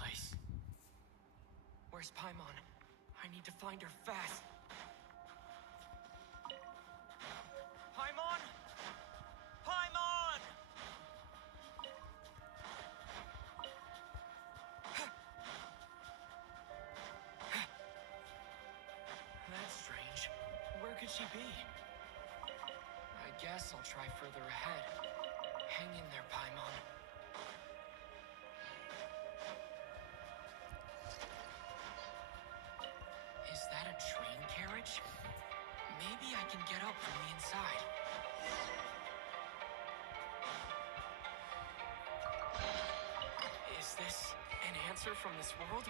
place. Where's Paimon? I need to find her fast. Paimon! Paimon! That's strange. Where could she be? I guess I'll try further ahead. Hang in there, Paimon. Is that a train carriage? Maybe I can get up from the inside. Is this an answer from this world?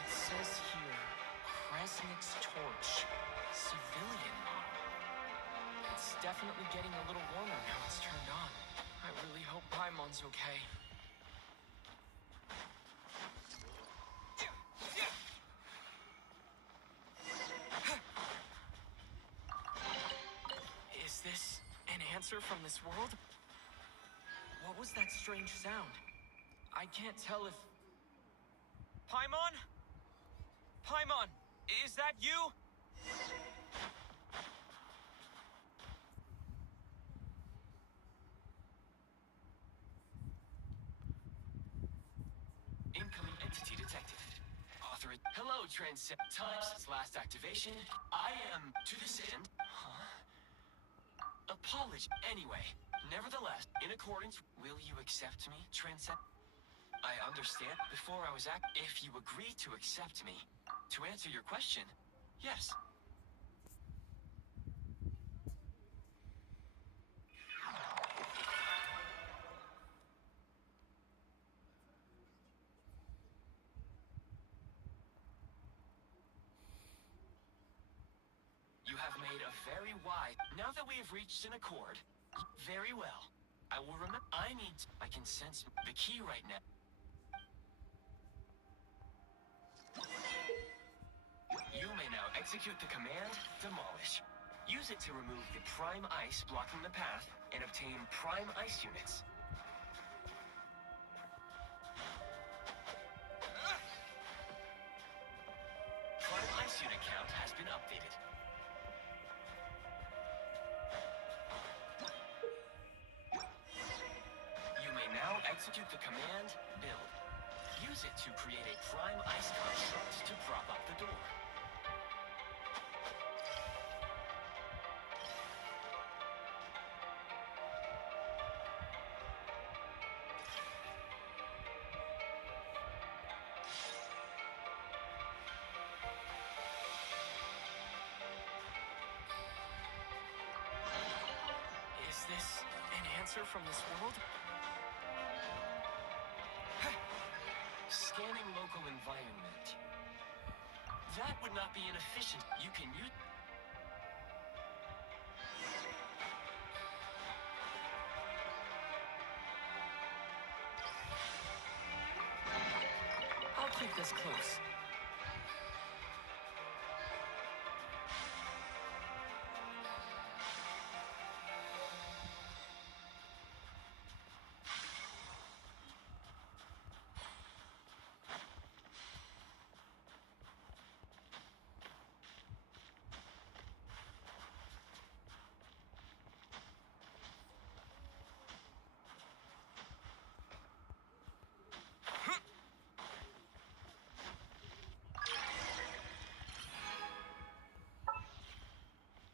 It says here, Kresnik's torch, civilian model. It's definitely getting a little warmer now it's turned on. I really hope Paimon's okay. Is this an answer from this world? What was that strange sound? I can't tell if... Paimon? Paimon, is that you? Incoming entity detected. Author... Hello, Transcend. Time since last activation. I am to this end. Apology. Anyway, nevertheless, in accordance, will you accept me, Transcend? I understand. Before I was if you agree to accept me, to answer your question, yes. You have made a very wise... Now that we have reached an accord, very well. I will remember... I can sense the key right now. You may now execute the command, Demolish. Use it to remove the prime ice blocking the path and obtain prime ice units. Prime ice unit count has been updated. You may now execute the command, Build. Use it to create a prime ice construct to prop up the door. Is this an answer from this world? Scanning local environment. That would not be inefficient. You can use... I'll keep this close.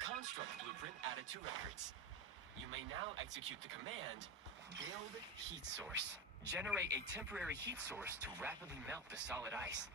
Construct blueprint added to records. You may now execute the command, Build Heat Source. Generate a temporary heat source to rapidly melt the solid ice.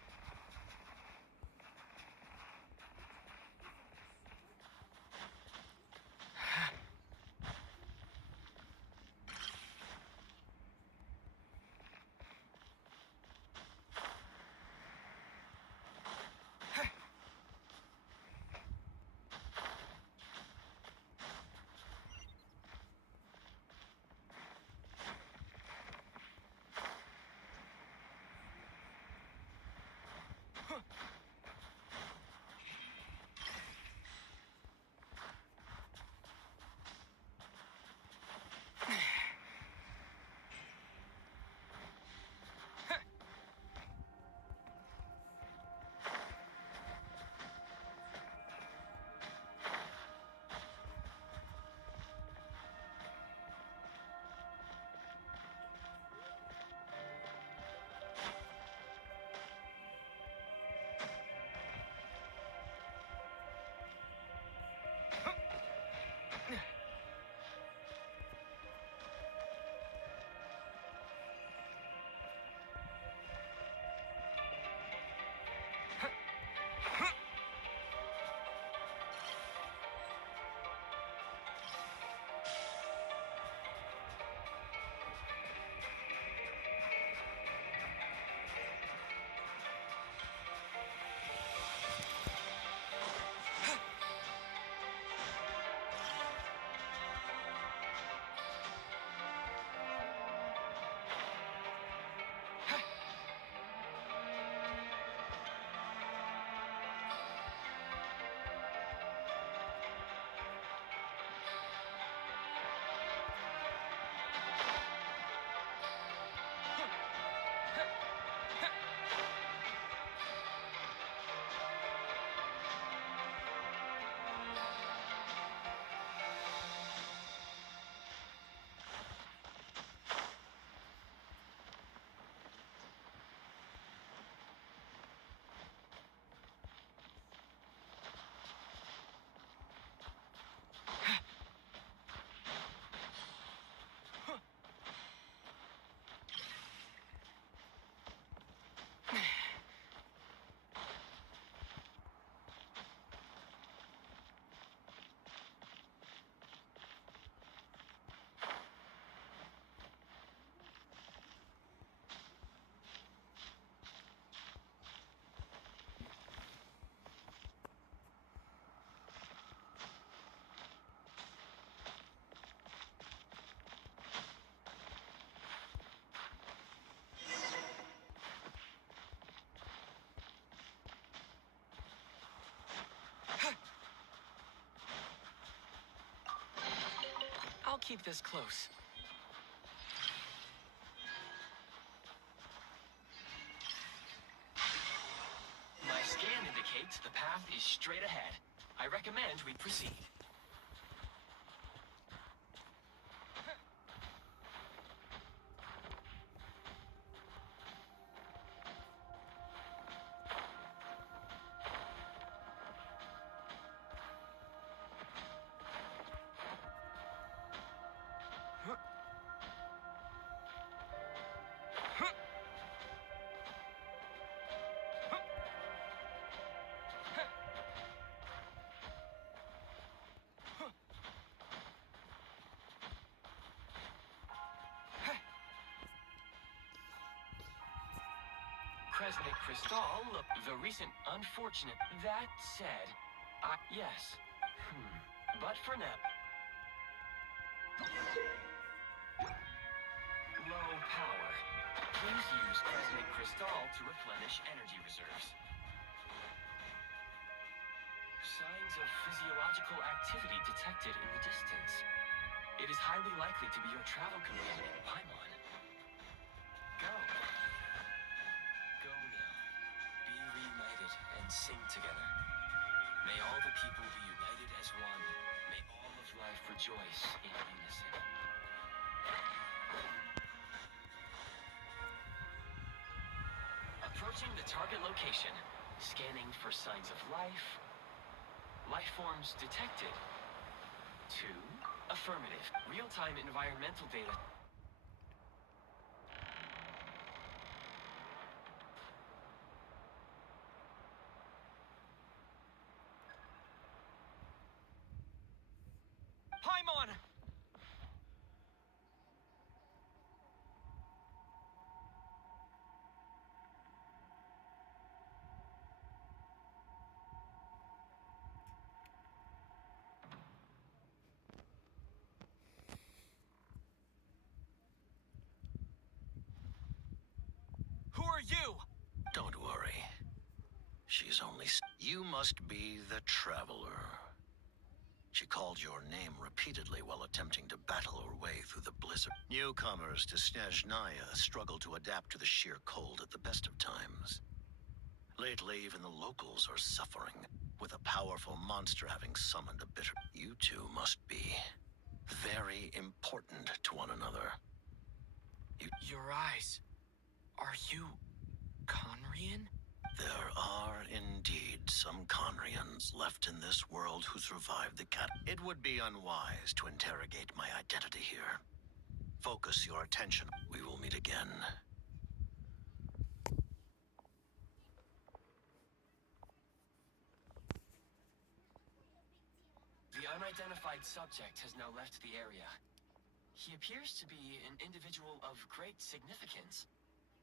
keep this close. My scan indicates the path is straight ahead. I recommend we proceed. Crystal, the recent unfortunate. That said, yes. But for now. Low power. Please use Cresmic Crystal to replenish energy reserves. Signs of physiological activity detected in the distance. It is highly likely to be your travel companion, Paimon. Go. Sing together. May all the people be united as one. May all of life rejoice in unison. Approaching the target location. Scanning for signs of life. Life forms detected. 2. Affirmative. Real-time environmental data. Paimon! Who are you? Don't worry. She's only... You must be the Traveler. She called your name repeatedly while attempting to battle her way through the blizzard. Newcomers to Snezhnaya struggle to adapt to the sheer cold at the best of times. Lately, even the locals are suffering, with a powerful monster having summoned a bitter... You two must be very important to one another. Your eyes. Are you... Conrian? There are indeed some Conrians left in this world who survived the cat. It would be unwise to interrogate my identity here. Focus your attention. We will meet again. The unidentified subject has now left the area. He appears to be an individual of great significance.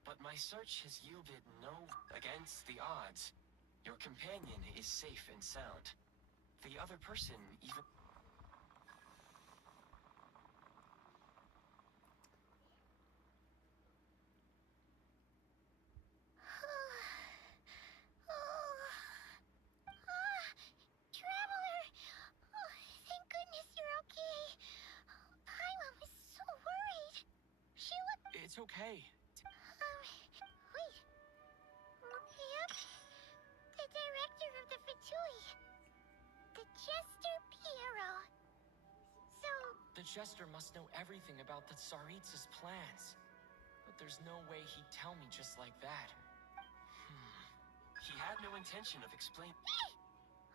But my search has yielded no... Against the odds, your companion is safe and sound. The other person even... Traveler! Oh, thank goodness you're okay. Paimon was so worried. She looked... It's okay. Wait. Yep. The director of the Fatui. The Jester Piero. So... The Jester must know everything about the Tsaritsa's plans. But there's no way he'd tell me just like that. He had no intention of explaining... Hey!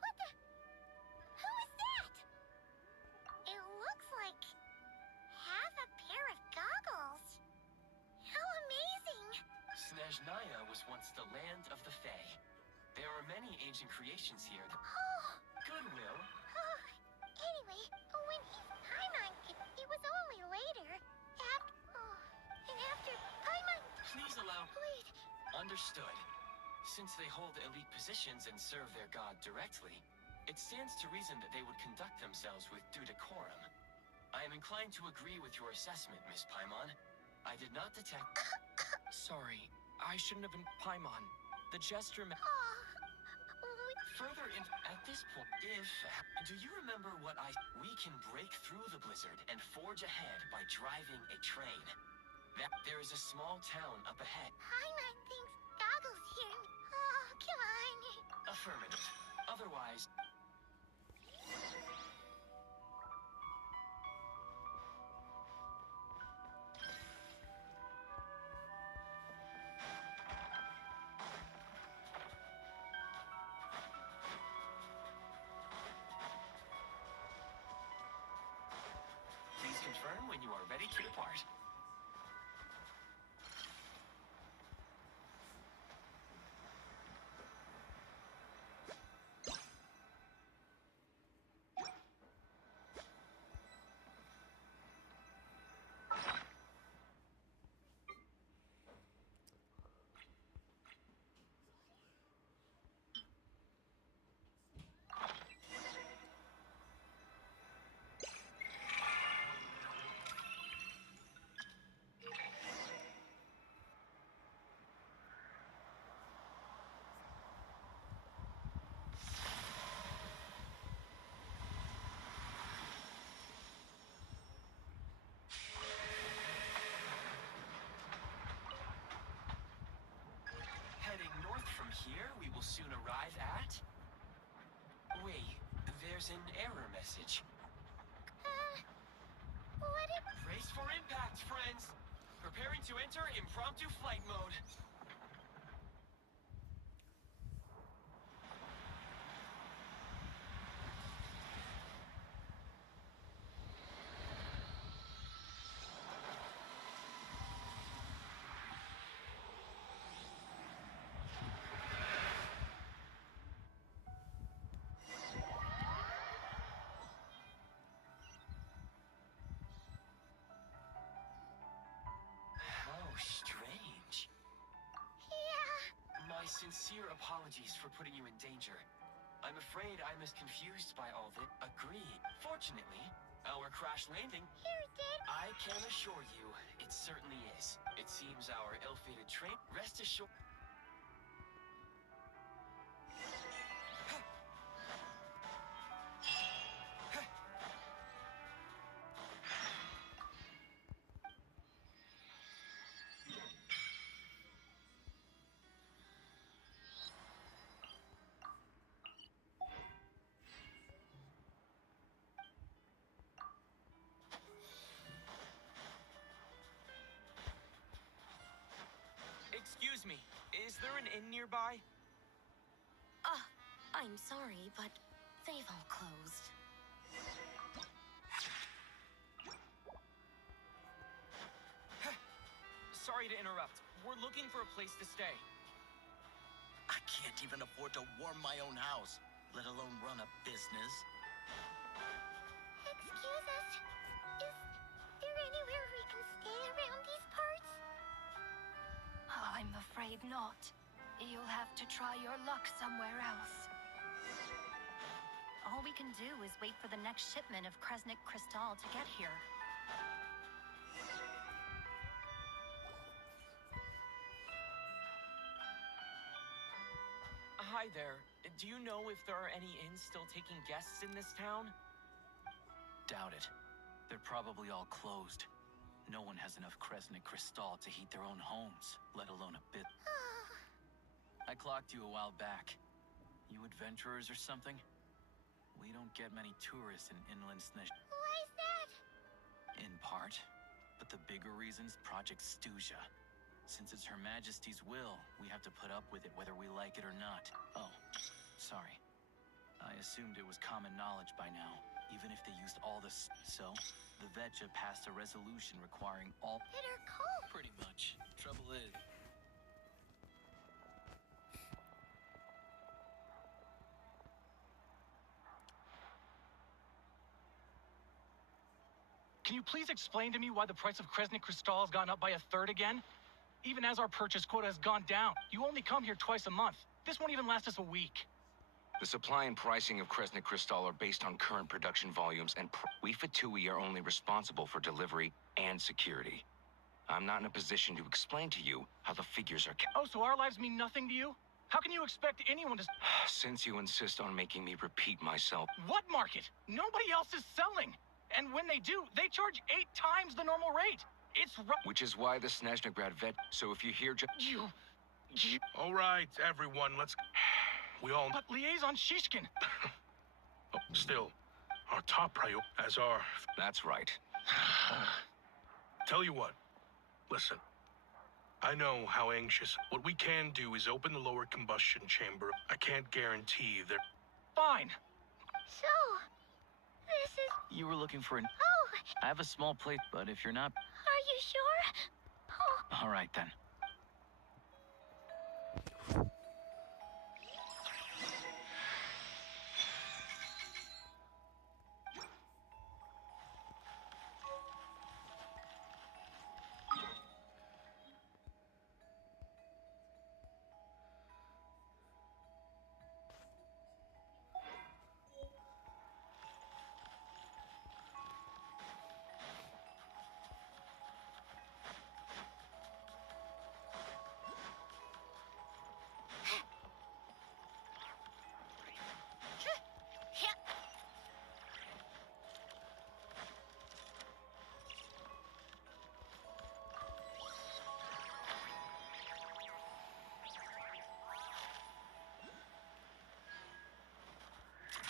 What the... Who is that? It looks like... half a pair of goggles. How amazing! Snezhnaya was once the land of the Fae. There are many ancient creations here. Oh! Goodwill. Oh, anyway, when Paimon, it was only later. After Paimon... Please allow... Wait. Understood. Since they hold elite positions and serve their god directly, it stands to reason that they would conduct themselves with due decorum. I am inclined to agree with your assessment, Miss Paimon. I did not detect... Sorry, I shouldn't have been Paimon. The Jester... further in at this point, do you remember what we can break through the blizzard and forge ahead by driving a train. There is a small town up ahead. Paimon thinks Goggles hear me. Oh, come on. Affirmative. Otherwise, please confirm when you are ready to depart. Heading north from here, we will soon arrive at... Wait, there's an error message. What if... Brace for impact, friends! Preparing to enter impromptu flight mode. How strange. Yeah. My sincere apologies for putting you in danger. I'm afraid I'm as confused by all this. Agreed. Fortunately, our crash landing, Here, Dad. I can assure you, it certainly is. It seems our ill-fated train, rest assured. Excuse me, is there an inn nearby? I'm sorry, but they've all closed. Sorry to interrupt. We're looking for a place to stay. I can't even afford to warm my own house, let alone run a business. Excuse us. Is there anywhere we can stay around these parts? I'm afraid not. You'll have to try your luck somewhere else. All we can do is wait for the next shipment of Kresnik Crystal to get here. Hi there. Do you know if there are any inns still taking guests in this town? Doubt it. They're probably all closed. No one has enough Kresnik Crystal to heat their own homes, let alone a bit. I clocked you a while back. You adventurers or something? We don't get many tourists in inland Snezhnaya. Why is that? In part, but the bigger reason's Project Stuzha. Since it's Her Majesty's will, we have to put up with it whether we like it or not. Oh, sorry. I assumed it was common knowledge by now, even if they used all this. So, the Vetja passed a resolution requiring all... Bitter cold. Pretty much. Trouble is... Can you please explain to me why the price of Kresnik Crystal has gone up by a third again? Even as our purchase quota has gone down. You only come here twice a month. This won't even last us a week. The supply and pricing of Kresnik Crystal are based on current production volumes, and we Fatui are only responsible for delivery and security. I'm not in a position to explain to you how the figures are Oh, so our lives mean nothing to you? How can you expect anyone to... Since you insist on making me repeat myself, What market? Nobody else is selling. And when they do, they charge 8 times the normal rate. It's which is why the Snezhnaya vet. So if you hear You... All right, everyone, let's... We all... But Liaison Shishkin... Still, our top priority as our... that's right. Tell you what, listen. I know how anxious... What we can do is open the lower combustion chamber. I can't guarantee that... Fine. So, this is... You were looking for an... Oh, I have a small plate, but if you're not... are you sure? Oh, All right, then.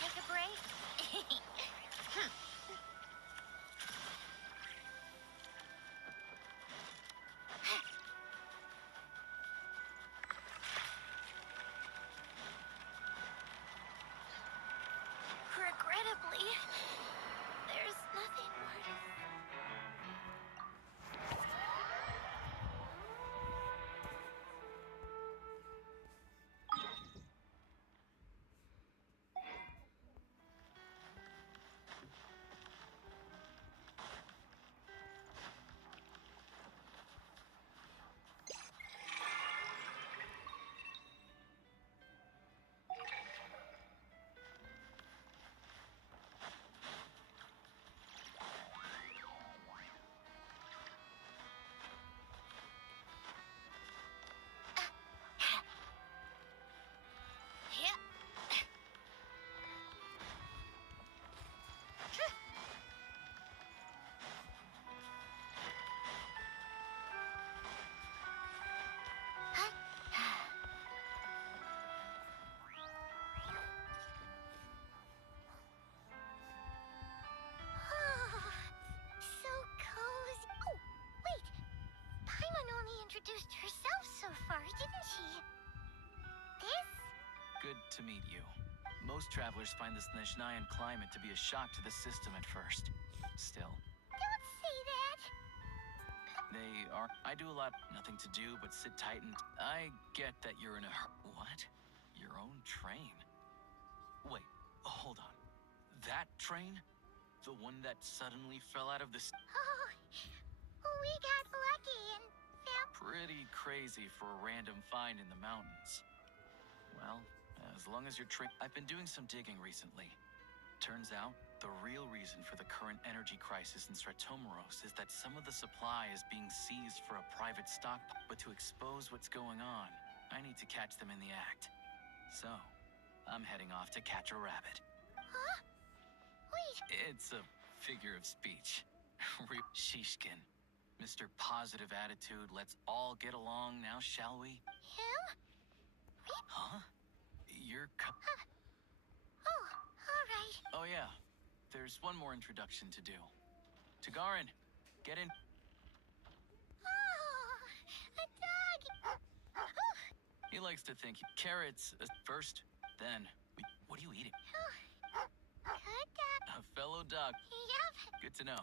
take a break. Regrettably, there's nothing more to... So cozy. Oh, wait. Paimon only introduced herself so far, didn't she? This? Good to meet you. Most travelers find the Snezhnayan climate to be a shock to the system at first. Still, Don't say that. they are... I do a lot... Nothing to do but sit tight and... I get that you're in a... What? Your own train? Wait, hold on. That train? The one that suddenly fell out of the... Oh, we got lucky and found... Pretty crazy for a random find in the mountains. Well, as long as you're I've been doing some digging recently. Turns out, the real reason for the current energy crisis in Stratomeros is that some of the supply is being seized for a private stock. But to expose what's going on, I need to catch them in the act. So, I'm heading off to catch a rabbit. Huh? Wait, It's a figure of speech. Shishkin. Mr. Positive Attitude, let's all get along now, shall we? him? Huh? You're Oh, all right. Oh yeah. There's one more introduction to do. Tagarin, get in. Oh, a dog. He likes to think carrots first, then what are you eating? Good dog. A fellow dog. Yep. Good to know.